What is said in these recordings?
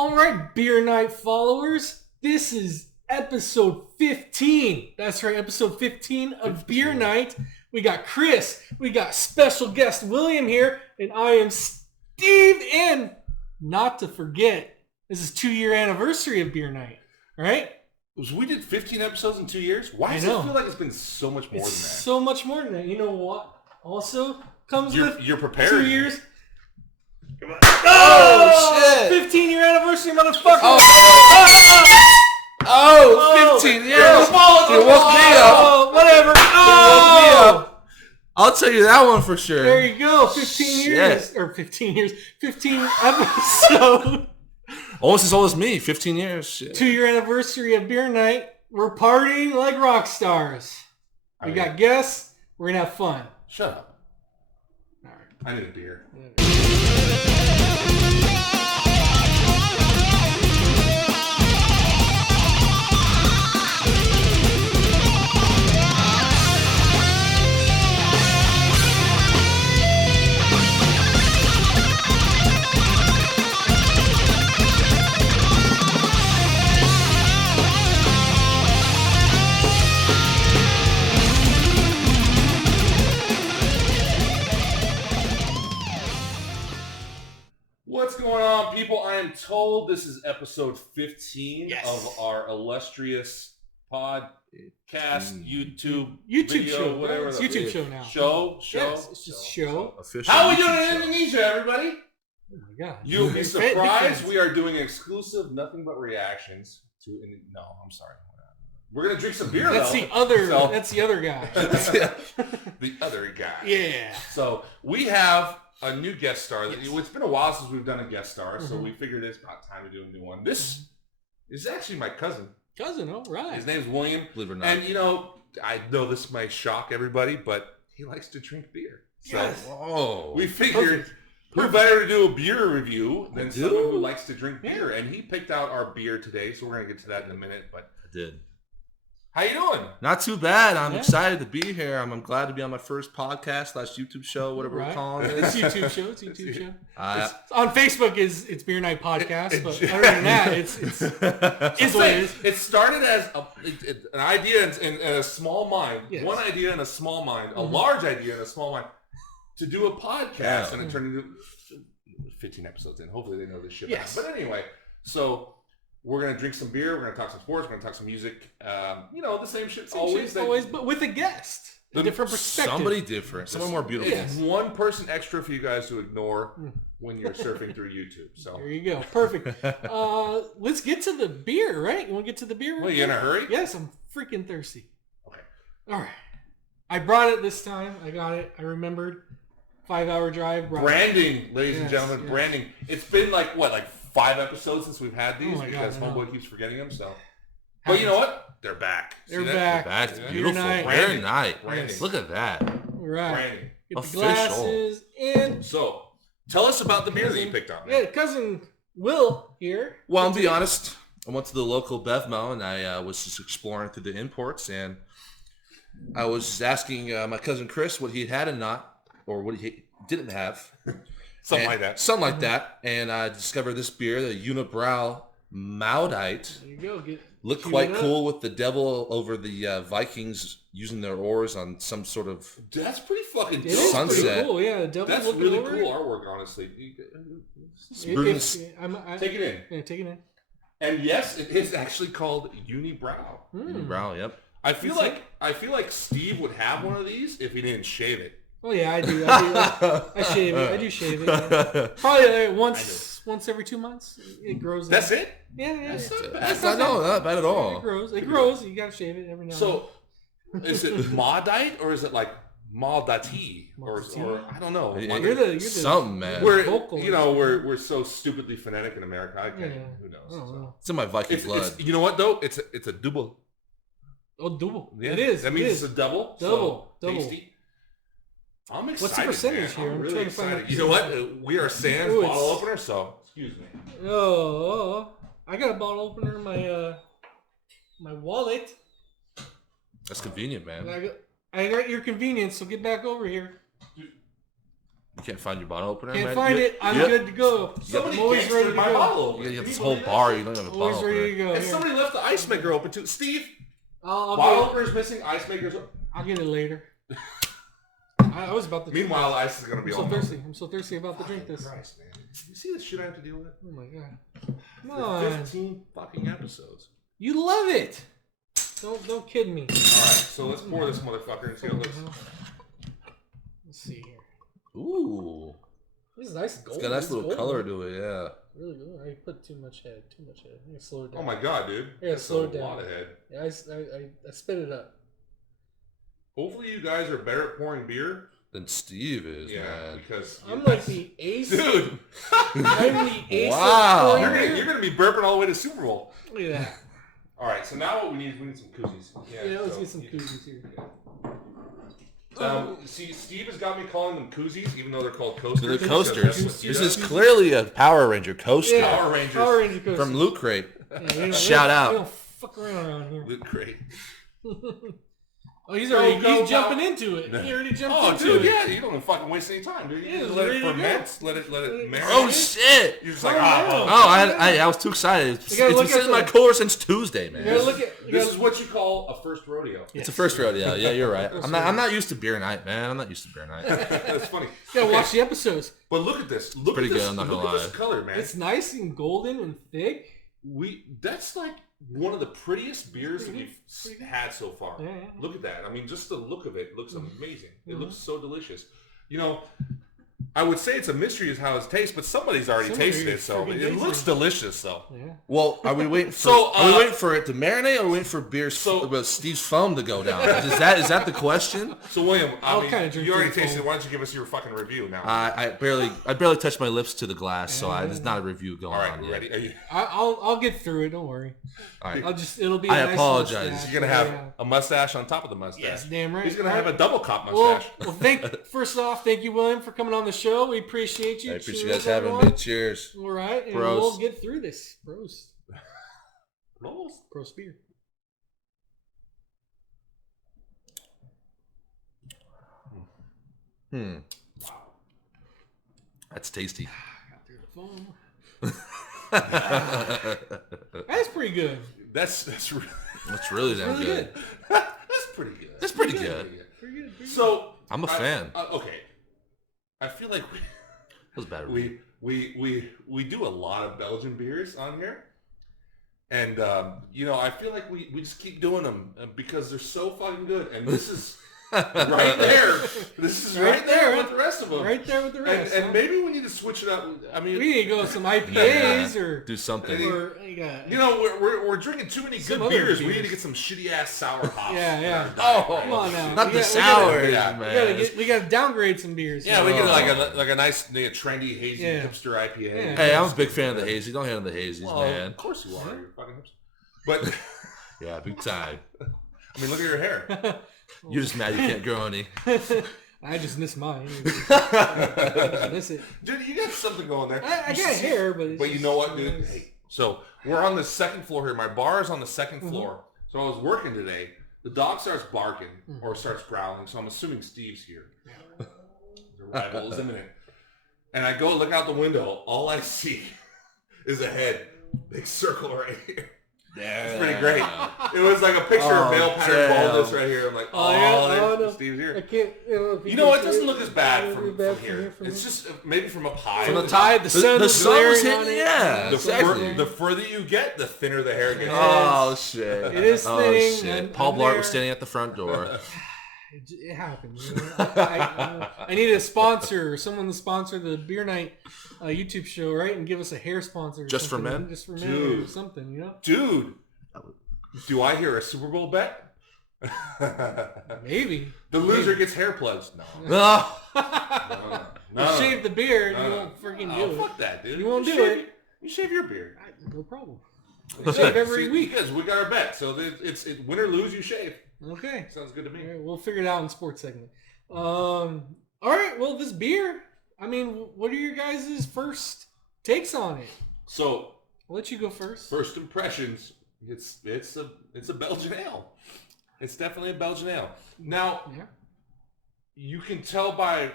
All right, Beer Night followers, this is episode 15. That's right, episode 15 of Beer Night. We got Chris, we got special guest William here, and I am Steve. And not to forget, this is 2-year anniversary of Beer Night, right? We did 15 episodes in 2 years? Why does it feel like it's been so much more than that? So much more than that. You know what? Also comes with you're prepared. 2 years. Come on. Oh, shit! 15-year anniversary, motherfucker! Oh, 15 years! You woke me up. Oh, whatever. You woke me up. I'll tell you that one for sure. There you go. 15 years. Or 15 years. 15 episodes. Almost as old as me. 15 years. Shit. 2-year anniversary of Beer Night. We're partying like rock stars. We got guests. We're going to have fun. Shut up. All right. I need a beer. What's going on, people? I am told this is episode 15 of our illustrious podcast, YouTube video, show, whatever. It's YouTube show now. Show. Yes, it's just show. Official. How are we doing in Indonesia, everybody? Oh my God. You'll be surprised. We are doing exclusive, nothing but reactions to. No, I'm sorry. We're gonna drink some beer. That's though. the other. So, that's the other guy. The other guy. Yeah. So we have a new guest star. Yes. It's been a while since we've done a guest star, so we figured it's about time to do a new one. This is actually my cousin. All right. His name's William. Believe it or not. And I know this might shock everybody, but he likes to drink beer. So we figured who better to do a beer review than someone who likes to drink beer. And he picked out our beer today, so we're gonna get to that in a minute. But I did. How you doing? Not too bad. I'm excited to be here. I'm glad to be on my first podcast / YouTube show, whatever we're calling it. It's YouTube show. It's YouTube show. On Facebook it's Beer Night Podcast, but other than that, it's what it is. It started as an idea in a small mind. Yes. One idea in a small mind, a large idea in a small mind, to do a podcast, and it turned into 15 episodes in. Hopefully they know this shit. Yes. But anyway, so we're going to drink some beer. We're going to talk some sports. We're going to talk some music. The same shit. Always, but with a guest. A different perspective. Somebody different. Someone more beautiful. It's one person extra for you guys to ignore when you're surfing through YouTube. So there you go. Perfect. Let's get to the beer, right? You want to get to the beer? Well, you in a hurry? Yes, I'm freaking thirsty. Okay. All right. I brought it this time. I got it. I remembered. 5-hour drive. Branding, ladies and gentlemen. Yes. Branding. It's been like 5 episodes since we've had these because Homeboy keeps forgetting them. So, but you know what? They're back. They're back. It's beautiful. Very nice. Branding. Look at that. Right. Branding. Get the glasses and. So, tell us about the beer that you picked up. Yeah, cousin Will here. Well, I'll be honest. I went to the local Bevmo and I was just exploring through the imports, and I was asking my cousin Chris what he had and not, or what he didn't have. Something like that. And I discovered this beer, the Unibroue Maudite. There you go. Looked quite cool with the devil over the Vikings using their oars on some sort of That's pretty fucking dope. Sunset. Pretty cool. Yeah, the devil. That's really cool artwork, honestly. Take it in. Yeah, take it in. And yes, it is actually called Unibroue. Unibroue, yep. I feel like Steve would have one of these if he didn't shave it. Oh yeah, I do. I shave it. I do shave it. Yeah. Probably once every 2 months. It grows. That's it? Yeah. That's not bad. That's not bad at all. It grows. You gotta shave it every now and then. So, is it Maudite or is it like Maudite or I don't know. You're something, man. We're so stupidly phonetic in America. I can't. Who knows? So. It's in my Viking blood. You know what though? It's a double. Oh, double. Yeah. It is. That means it's a double. Double. Tasty. I'm excited. What's the percentage here? I'm really excited. You know what? We are sans bottle opener, so excuse me. Oh, I got a bottle opener in my wallet. That's convenient, man. I got your convenience, so get back over here. You can't find your bottle opener? Can't find it. I'm good to go. Somebody I'm always ready to my go. bottle opener. You have this whole bar. You don't have a bottle Always ready to opener. go. And Here. somebody left the ice maker open too. Steve, I'll bottle get it. opener's missing. Ice maker's. I'll get it later. I was about to. Meanwhile, ice is gonna be I'm so all thirsty. I'm so thirsty about to drink this. Christ, man. You see the shit I have to deal with? Oh my god! Come For on, 15 fucking episodes. you love it. Don't kid me. All right, so let's pour this motherfucker and see how it looks. Let's see here. Ooh. This is nice. Gold. It's got a nice It's little golden. color to it, yeah. Really good. I put too much head. I need to slow it down. Oh my god, dude. Yeah, That's slow a it down. lot of head. Yeah, I spit it up. Hopefully you guys are better at pouring beer. Than Steve is, Yeah, man. because I'm like the ace. dude. I'm the ace. Wow. Of You're gonna be burping all the way to Super Bowl. Look at that. All right, so now what we need some koozies. Yeah, let's get some koozies here. See, Steve has got me calling them koozies, even though they're called coasters. They're because coasters. that's what This he is does. clearly a Power Ranger coaster. Yeah. Power Rangers. Power Ranger coaster. From Loot Crate. Yeah, we don't- Shout out. We don't fuck around here. Loot Crate. Oh, he's already Go, jumping into it. He already jumped Oh, into dude, it. yeah, you don't fucking waste any time, dude. You Yeah, just it's let it ready to go. ferment, let it marinate. Oh, shit. You're just like, Oh, oh, yeah. I was too excited. It's gotta been look sitting at in my the- cooler since Tuesday, man. You gotta look at. This is what you call a first rodeo. It's a first rodeo. Yeah, you're right. I'm not used to beer night, man. I'm not used to beer night. That's funny. You gotta watch the episodes. But look at this. Look Pretty at this. good, I'm not look gonna at this lie. color, man. It's nice and golden and thick. That's like one of the prettiest beers that we've had so far. Yeah. Look at that. I mean, just the look of it looks amazing. It Mm-hmm. looks so delicious. You know, I would say it's a mystery as how it tastes, but somebody's already tasted it, so freaking it looks delicious, though. Yeah. Well, are we waiting for it to marinate, or are we waiting for Steve's foam to go down? Is that the question? So William, I'll I mean, kinda drink you already the tasted it. foam. Why don't you give us your fucking review now? I barely touched my lips to the glass, so there's not a review going All right, on we're yet. ready. Are you, I'll get through it. Don't worry. All right. It'll be. I a nice apologize. mustache. you're gonna have a mustache on top of the mustache. Yes, damn right. He's gonna have a double cop Well, mustache. first off, thank you, William, for coming on the show. We appreciate you. I appreciate you Cheers, guys having everyone. me. Cheers. All right, and Bros. we'll get through this. Bros. Bros beer. That's tasty. Got through the phone. That's pretty good. That's That's really damn really good. that's pretty good. That's pretty good. Pretty good. So I'm a fan. Okay, I feel like That was bad. we do a lot of Belgian beers on here, and you know, I feel like we just keep doing them because they're so fucking good, and this is right there. This is right there with the rest of them. Right there with the rest. And maybe we need to switch it up. I mean, we need to go with some IPAs or Do something. or you know, we're drinking too many Some good other beers. We beers. need to get some shitty ass sour hops. Yeah. Oh, Come on now. not We the gotta- sours, yeah, man. we gotta downgrade some beers. Yeah, we here. get like a nice trendy hazy Yeah. hipster IPA. Yeah. Hey, I'm a big fan of the hazy. Don't hate on the hazies, Well, man. of course you are. You're fucking hipster. But Yeah, big time. I mean, look at your hair. You're just mad you can't grow any. I just miss mine. I just miss it. Dude, you got something going there. I got hair, but it's But you know what, dude? Hey, so we're on the second floor here. My bar is on the 2nd floor. So I was working today. The dog starts barking or starts growling. So I'm assuming Steve's here. The arrival is imminent. And I go look out the window. All I see is a head. Big circle right here. It's pretty great. It was like a picture of male pattern baldness right here. I'm like, no. Steve's here. I can't. You know, it doesn't look as bad from here. It's just maybe from up high. From the tide, the sun was sun was glaring on hitting. it. Yeah, The, exactly. the further you get, the thinner the hair gets. Oh shit! It is Oh thinning, shit! and Paul I'm Blart there. was standing at the front door. It happens. You know? I need a sponsor, someone to sponsor the Beer Night YouTube show, right? And give us a hair sponsor. Or Just for something. men? Just for men or Dude. something, you know? Dude, do I hear a Super Bowl bet? Maybe. The loser gets hair plugs. No. No. No. Shave the beard, No. you won't freaking Oh, do it. fuck that, dude. You won't do shave- it. You shave your beard. No problem. I shave every See, week. Because we got our bet. So it's win or lose, you shave. Okay. Sounds good to me. All right, we'll figure it out in sports segment. All right. Well, this beer. I mean, what are your guys' first takes on it? So I'll let you go first. first impressions, it's a Belgian ale. It's definitely a Belgian ale. Now Yeah. you can tell by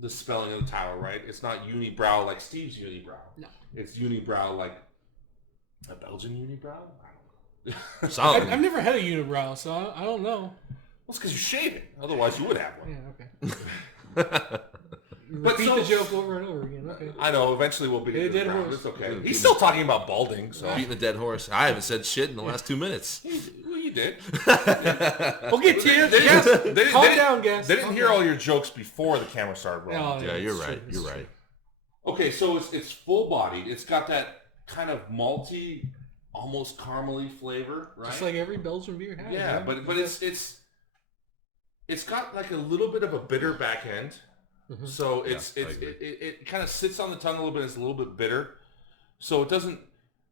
the spelling of the title right. It's not Unibroue like Steve's Unibroue. No. It's Unibroue like a Belgian Unibroue. I don't know. I've never had a unibrow, so I don't know. Well, it's because you shave it. Otherwise, you would have one. Yeah, okay. Repeat the joke over and over again. Okay. I know. Eventually, we'll beat it to the ground. It's okay. He's still talking about balding. So beating a dead horse. I haven't said shit in the last 2 minutes. Well, you did. We'll get to you. Calm down, guys. They didn't hear all your jokes before the camera started rolling. Oh, yeah, you're right. You're right. Okay, so it's full bodied. It's got that kind of malty, almost caramely flavor, right? Just like every Belgian beer has. Yeah, right? but it's got like a little bit of a bitter back end. Mm-hmm. So it kind of sits on the tongue a little bit. It's a little bit bitter. So it doesn't.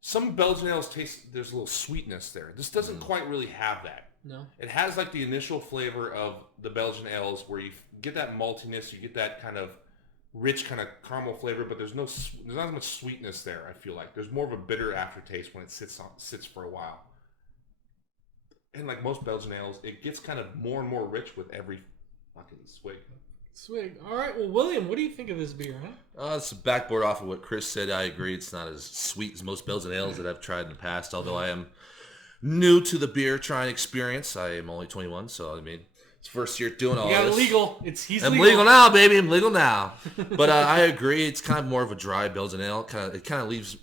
Some Belgian ales taste. There's a little sweetness there. This doesn't quite really have that. No. It has like the initial flavor of the Belgian ales, where you get that maltiness. You get that kind of rich kind of caramel flavor, but there's not as much sweetness there. I feel like there's more of a bitter aftertaste when it sits for a while. And like most Belgian ales, it gets kind of more and more rich with every fucking swig. Swig. All right. Well, William, what do you think of this beer, huh? It's a backboard off of what Chris said. I agree. It's not as sweet as most Belgian ales that I've tried in the past, although I am new to the beer trying experience. I am only 21, so I mean, it's first year doing all this. You got legal. I'm legal now, baby. I'm legal now. But I agree. It's kind of more of a dry Belgian ale. It kind of leaves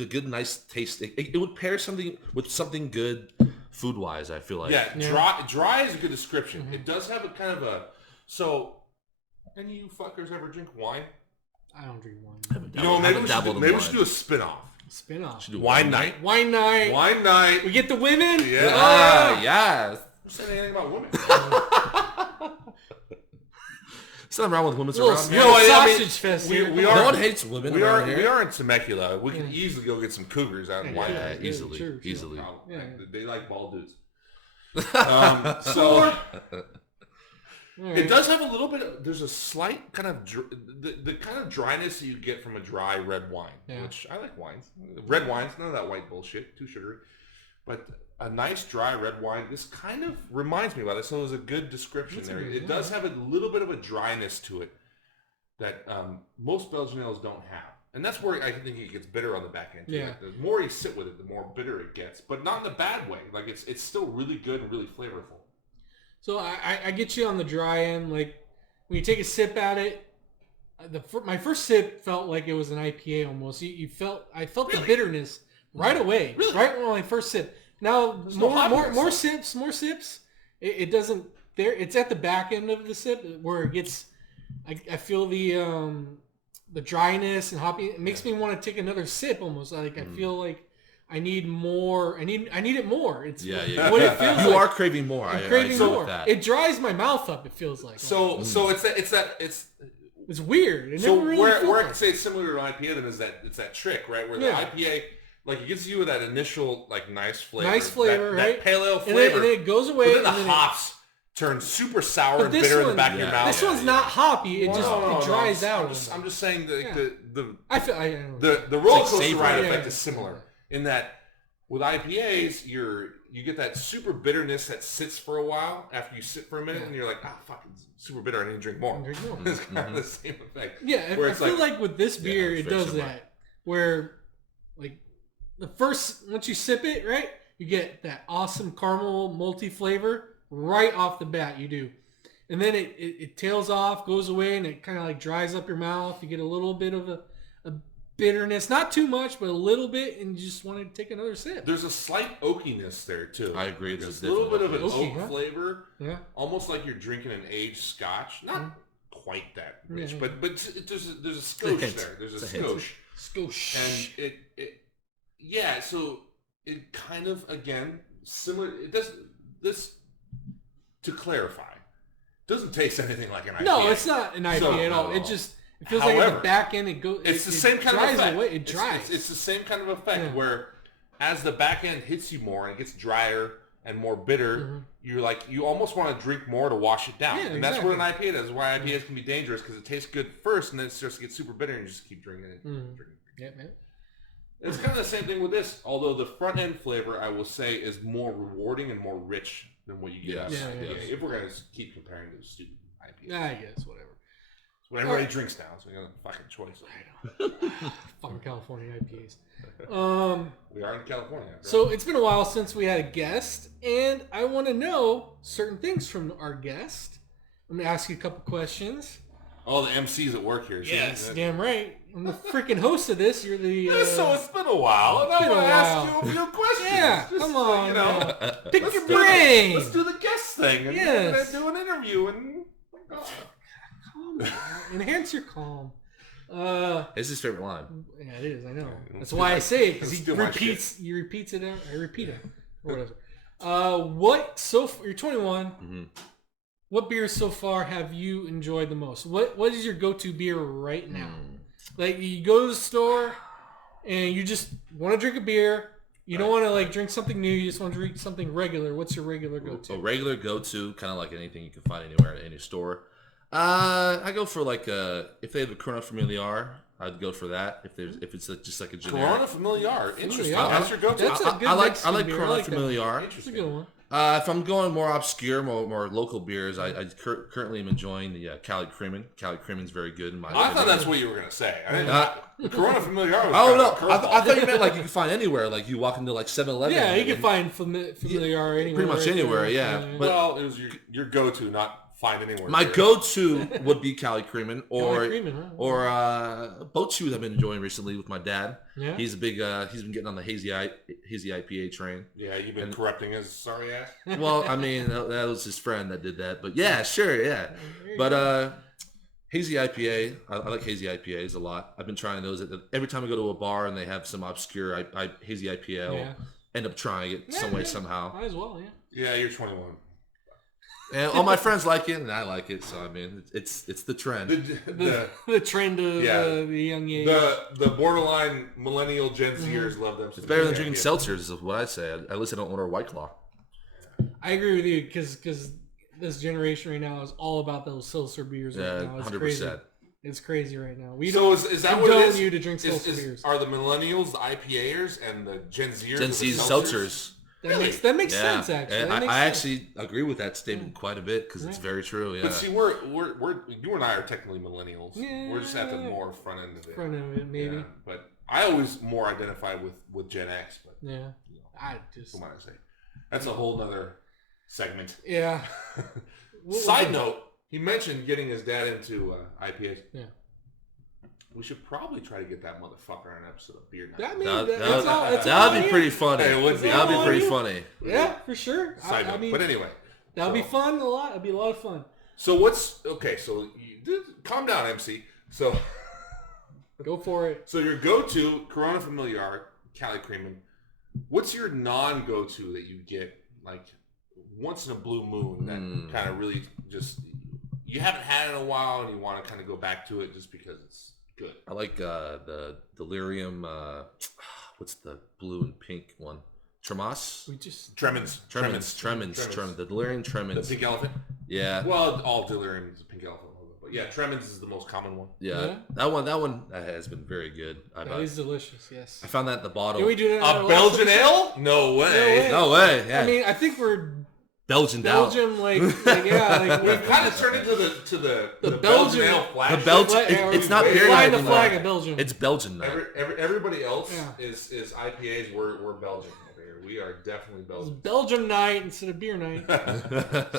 a good, nice taste. It would pair something with something good food-wise, I feel like. Yeah. Dry is a good description. Mm-hmm. It does have a kind of a... So, any of you fuckers ever drink wine? I don't drink wine. Maybe we should do a spin-off. Wine night. Wine night. We get the women? Yeah. Yeah. Who said anything about women? There's nothing wrong with women's around here. Sausage fest. No one hates women around here. We are in Temecula. We can easily go get some cougars out in Wine. Yeah, easily. Yeah. They like bald dudes. Right. It does have a little bit of, there's a slight kind of, the kind of dryness that you get from a dry red wine, which I like wines. Red wines, none of that white bullshit, too sugary. But a nice dry red wine, this kind of reminds me about it, so it was a good description there. It does have a little bit of a dryness to it that most Belgian ales don't have. And that's where I think it gets bitter on the back end. Yeah. Like, the more you sit with it, the more bitter it gets. But not in a bad way. Like, it's still really good and really flavorful. So I get you on the dry end. Like when you take a sip at it, my first sip felt like it was an IPA almost. I felt the bitterness right away, right when I first sip. Now more sips. It doesn't there. It's at the back end of the sip where it gets. I feel the dryness and hoppy. It makes me want to take another sip almost. Like I feel like. I need more. I need it more. It's what it feels like. You are craving more. I'm craving more. It dries my mouth up. It feels like. So it's weird. It so never really where I can say it's similar to an IPA then is that it's that trick, right? Where the IPA like it gives you with that initial like nice flavor, right? That pale ale flavor, and then it goes away. But then the hops turn super sour and bitter in the back of your mouth. This one's not hoppy. It dries out. I'm just saying the the roller coaster ride effect is similar. In that, with IPAs, you get that super bitterness that sits for a while after you sit for a minute, and you're like, fucking super bitter, I need to drink more. It's kind of the same effect. Yeah, I feel like with this beer, it does that. Where, like, once you sip it, right, you get that awesome caramel malty flavor right off the bat, you do. And then it tails off, goes away, and it kind of like dries up your mouth. You get a little bit of a bitterness, not too much, but a little bit, and you just want to take another sip. There's a slight oakiness there too. I agree. There's a little bit of an oak flavor, almost like you're drinking an aged Scotch. Not quite that rich, but there's a skosh there. There's a skosh, and it So it kind of again similar. It does this to clarify. Doesn't taste anything like an IPA. No, it's not an IPA at all. It just. It feels like at the back end it goes. It's the same kind of effect. Away. It dries. It's the same kind of effect where, as the back end hits you more and it gets drier and more bitter, you almost want to drink more to wash it down. And that's what an IPA does. Why IPAs can be dangerous because it tastes good first and then it starts to get super bitter and you just keep drinking it. Yeah, man. It's kind of the same thing with this. Although the front end flavor, I will say, is more rewarding and more rich than what you get out of IPA. If we're gonna keep comparing to the stupid IPA. I guess whatever. But everybody drinks now, so we got a fucking choice. Fucking California IPAs. We are in California. Right? So it's been a while since we had a guest, and I want to know certain things from our guest. I'm going to ask you a couple questions. All the MCs at work here. Yes, damn right. I'm the freaking host of this. You're the... So it's been a while, and I want to ask you a few questions. Yeah, just, come on. You know, pick your brain. Let's do the guest thing, and then do an interview, and... Calm down. Enhance your calm. It's his favorite line. Yeah, it is. I know. That's why I say it, because he repeats. He repeats it. I repeat it, or whatever. You're 21. Mm-hmm. What beers so far have you enjoyed the most? What is your go-to beer right now? Like you go to the store and you just want to drink a beer. You don't want to like drink something new. You just want to drink something regular. What's your regular go-to? A regular go-to, kind of like anything you can find anywhere at any store. I go for like if they have a Corona Familiar, I'd go for that. If it's just like a generic Corona Familiar, interesting. That's your go-to. That's a good I like beer. Corona like Familiar. That's a good one. If I'm going more obscure, more local beers, I currently am enjoying the Cali Creamin'. Cali Creamin's very good in my opinion. I thought that's what you were going to say. Corona Familiar was I thought you meant like you can find anywhere. Like you walk into like 7-Eleven. Yeah, you can find Familiar anywhere. Pretty much anywhere, yeah. But, well, it was your go-to, not find anywhere. My go-to would be Cali Creamin' or huh? boat shoes I've been enjoying recently with my dad. Yeah. He's a big he's been getting on the hazy IPA train. Yeah, you've been corrupting his sorry ass. Well, I mean that was his friend that did that, but yeah, sure, yeah. But hazy IPA, I like hazy IPAs a lot. I've been trying those. Every time I go to a bar and they have some obscure hazy IPA, I'll end up trying it some way somehow. Might as well, yeah. Yeah, you're 21. And all my friends like it, and I like it. So I mean, it's the trend. The trend of the young age. The borderline millennial Gen Zers love them. It's better than drinking seltzers, is what I say. At least I don't order White Claw. I agree with you because this generation right now is all about those seltzer beers. Yeah, right now. It's 100%. Crazy. It's crazy right now. Is that what it is? You to drink seltzer beers. Are the millennials the IPAers and the Gen Zers the seltzers? That makes sense, actually. I actually agree with that statement quite a bit because it's very true. Yeah. But see, we're you and I are technically millennials. Yeah, we're just at the more front end of it. Front end of it, maybe. Yeah, but I always more identify with Gen X. But yeah, I just what I say. That's a whole nother segment. Yeah. Side note: he mentioned getting his dad into IPAs. Yeah. We should probably try to get that motherfucker on an episode of Beer Night. That'd be pretty funny. It would be. That'd be pretty funny. Yeah, for sure. Side note. But anyway. That'd be fun a lot. It'd be a lot of fun. So so calm down, MC. So go for it. So your go-to, Corona Familiar, Cali Creamin'. What's your non-go-to that you get like once in a blue moon that kind of really just you haven't had it in a while and you want to kind of go back to it just because it's good? I like the Delirium. What's the blue and pink one? Tremas? Tremens. The Delirium Tremens. The pink elephant? Yeah. Well, all Delirium is a pink elephant logo. But yeah, Tremens is the most common one. Yeah. That one has been very good. That is delicious, yes. I found that at the bottom. Can we do that? A Belgian ale? No way. No way. Yeah. I mean, I think we're Belgium, like yeah, we've kind of turned into the Belgian ale flag. The Belgian, it's not beer night the flag of Belgium. It's Belgian night. Everybody else is IPAs. We're Belgian over here. We are definitely Belgian. It's Belgium night instead of beer night.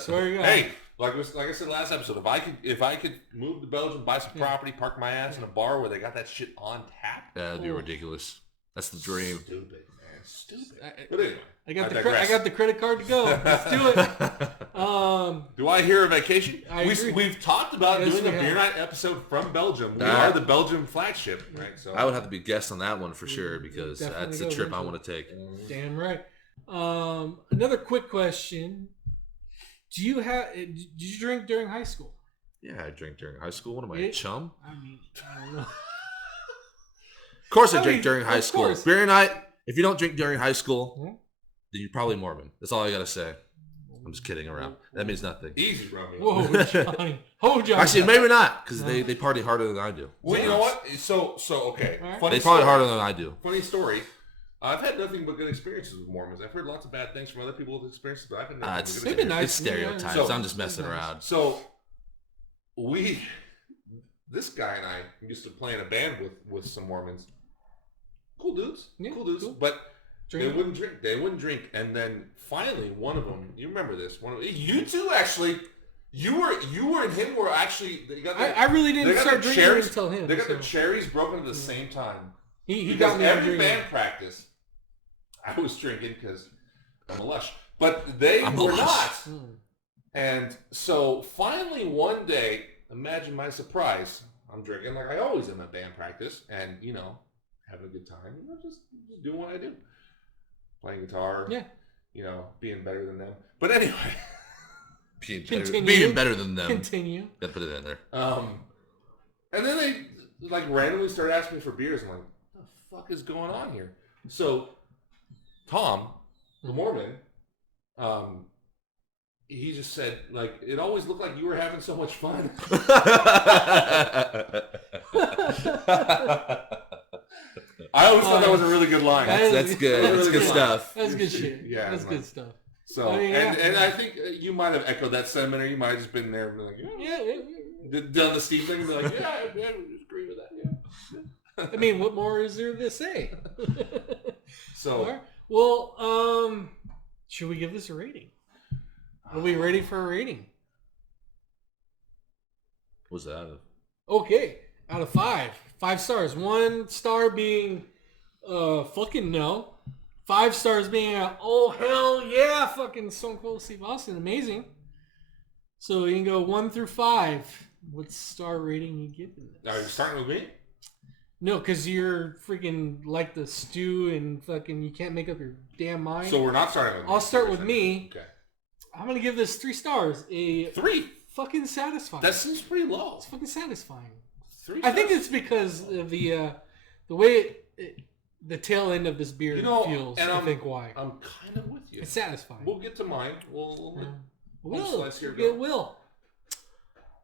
Swear to God. Hey, like I said last episode, if I could move to Belgium, buy some property, park my ass in a bar where they got that shit on tap. That'd be ridiculous. That's the dream. Stupid, man. Stupid. But anyway. I got the credit card to go. Let's do it. Do I hear a vacation? We've talked about doing a beer night episode from Belgium. We are the Belgium flagship, right? So I would have to be guest on that one for sure because that's a trip I want to take. Damn right. Another quick question: Did you drink during high school? Yeah, I drank during high school. What am I, a chum? I mean, I don't know. Of course, I drank during high school. Beer night. If you don't drink during high school, then you're probably Mormon. That's all I gotta say. I'm just kidding around. That means nothing. Easy, Romeo. Whoa, Johnny. Oh, Johnny. Actually, maybe not, because they party harder than I do. Well, you know what? So okay. Right. They party harder than I do. Funny story. I've had nothing but good experiences with Mormons. I've heard lots of bad things from other people with experiences, but I've had nothing but good experiences. It's stereotypes. I'm just messing around. So this guy and I used to play in a band with some Mormons. Cool dudes. Cool. But they wouldn't drink. And then finally, one of them, you remember this? You two actually, you and him were actually. I really didn't start drinking until him. They got the cherries broken at the same time. He got me every band practice, I was drinking because I'm a lush, but they were not. And so finally one day, imagine my surprise. I'm drinking like I always am at band practice, and having a good time. Just doing what I do, playing guitar. Yeah. Being better than them. But anyway, being better than them. Continue. Gotta put it in there. And then they randomly started asking me for beers. I'm like, what the fuck is going on here? So Tom, the Mormon, he just said, it always looked like you were having so much fun. I always thought that was a really good line. That's good. That's good stuff. That's good shit. Yeah, that's good stuff. So, and I think you might have echoed that sentiment, or you might have just been there and been like, done the Steve thing and be like, I agree with that. Yeah. I mean, what more is there to say? So, right. Well, should we give this a rating? Are we ready for a rating? What's that out of? Okay, out of 5. 5 stars. 1 star being fucking no. 5 stars being oh hell yeah, fucking Stone Cold Steve Austin, amazing. So you can go 1 through 5. What star rating you giving this? Are you starting with me? No, because you're freaking like the stew and fucking you can't make up your damn mind. So we're not starting with me. I'll start with me. Okay. I'm gonna give this 3 stars. 3? Fucking satisfying. That seems pretty low. It's fucking satisfying. 3 stars? I think it's because of the way the tail end of this beer feels. And I think why. I'm kind of with you. It's satisfying. We'll get to mine. We'll Will.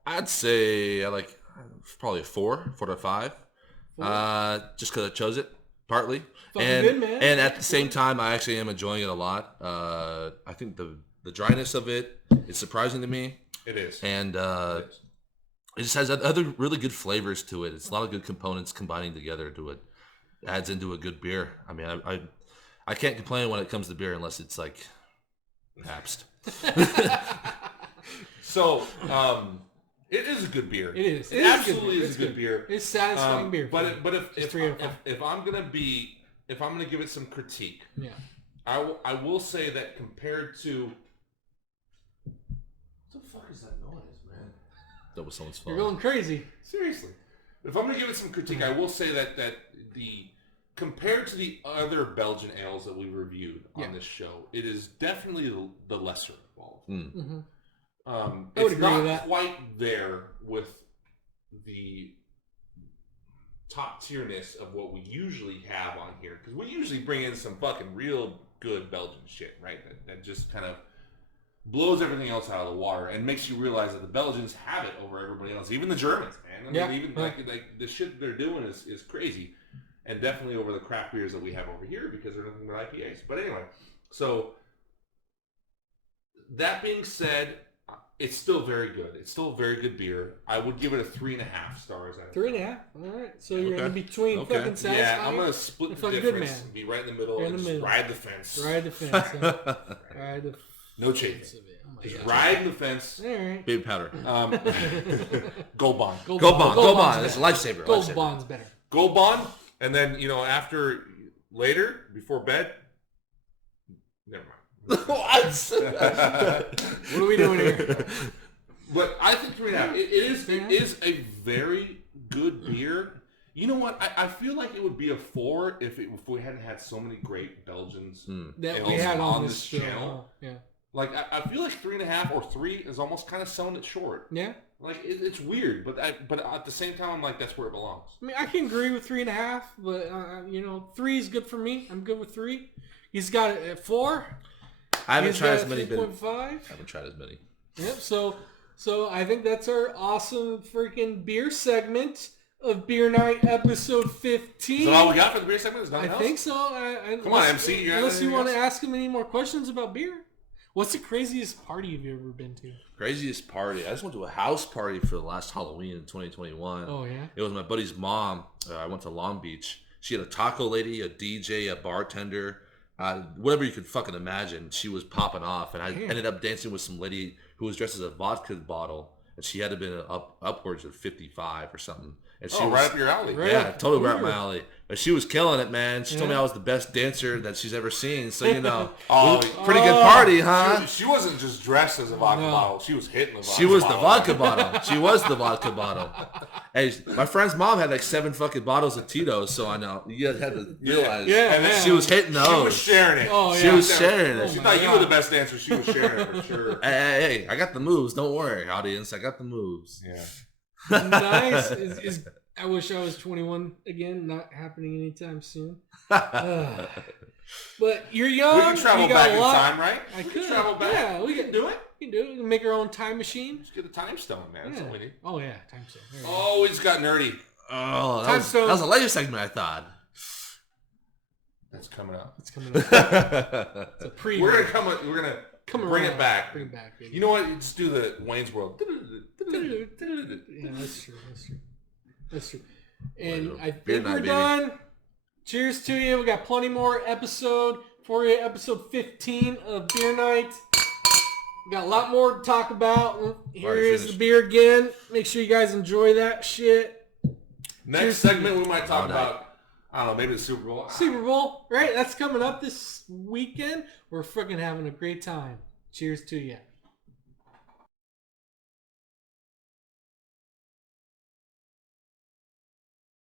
I'd say I like probably a 4 to 5. Just because I chose it partly, and good, man. And at the same time, I actually am enjoying it a lot. I think the dryness of it is surprising to me. It is, and it just has other really good flavors to it. It's a lot of good components combining together to it. Adds into a good beer. I mean, I can't complain when it comes to beer unless it's like Pabst. So, it is a good beer. It is. It absolutely is a good beer. It's satisfying beer. But if I'm gonna give it some critique, I will say that compared to what the fuck is that noise, man? That was someone's phone. You're going crazy. Seriously. If I'm gonna give it some critique, I will say that the compared to the other Belgian ales that we reviewed on this show, it is definitely the lesser of all. Mm-hmm. It's not quite there with the top tierness of what we usually have on here, because we usually bring in some fucking real good Belgian shit, right? That just kind of blows everything else out of the water and makes you realize that the Belgians have it over everybody else, even the Germans, man. I mean, even like the shit they're doing is crazy, and definitely over the craft beers that we have over here because they're nothing but IPAs. But anyway, so that being said, it's still very good. It's still a very good beer. I would give it a 3.5 stars. 3.5. All right. So you're in between fucking satisfying. Yeah, I'm gonna split the difference. Be right in the middle and just ride the fence. Ride the fence. Ride the. No chafing. Just ride the fence. All right. Baby powder. Gold Bond. Gold Bond. It's a lifesaver. Gold Bond's better. Gold Bond, and then before bed. Never mind. What are we doing here? But I think 3.5. It is a very good beer. You know what? I feel like it would be a 4 if we hadn't had so many great Belgians that we had on this channel. Yeah. Like I feel like 3.5 or 3 is almost kind of selling it short. Yeah. Like it's weird, but at the same time, I'm like, that's where it belongs. I mean, I can agree with 3.5, but 3 is good for me. I'm good with 3. He's got it at 4. I haven't tried as many. 3.5. I haven't tried as many. Yep. So I think that's our awesome freaking beer segment of Beer Night episode 15. Is that all we got for the beer segment? Is nothing else? I think so. Come on, MC. Unless you want to ask him any more questions about beer. What's the craziest party you've ever been to? Craziest party? I just went to a house party for the last Halloween in 2021. Oh, yeah? It was my buddy's mom. I went to Long Beach. She had a taco lady, a DJ, a bartender, whatever you could fucking imagine. She was popping off, and I ended up dancing with some lady who was dressed as a vodka bottle, and she had to been upwards of 55 or something. And she was, right up your alley. Right. Yeah, totally right up my alley. But she was killing it, man. She told me I was the best dancer that she's ever seen. So, pretty good party, huh? She wasn't just dressed as a vodka bottle. She was hitting the vodka bottle. She was the vodka bottle. She was the vodka bottle. Hey, my friend's mom had like 7 fucking bottles of Tito's, so I know. You guys had to realize. She was hitting those. She was sharing it. Oh, yeah. She was sharing it. She thought you were the best dancer. She was sharing it for sure. Hey, I got the moves. Don't worry, audience. I got the moves. Yeah. Nice. I wish I was 21 again. Not happening anytime soon. But you're young. We can travel back in time, right? I could travel back. Yeah, we can do it. We can do it. We can make our own time machine. Just get a time stone, man. That's all we need. Oh yeah, time stone. Oh, we just got nerdy. Oh, that was a later segment, I thought. That's coming up. It's coming up. It's a pre. We're gonna bring it back. Bring it back, baby. You know what? Just do the Wayne's World. Yeah, that's true. That's true. And I think Beer we're night, done. Cheers to you. We got plenty more episode for you. Episode 15 of Beer Night. We got a lot more to talk about. Here is the beer again. Make sure you guys enjoy that shit. Next segment we might talk about, I don't know, maybe the Super Bowl. Super Bowl, right? That's coming up this weekend. We're fucking having a great time. Cheers to you.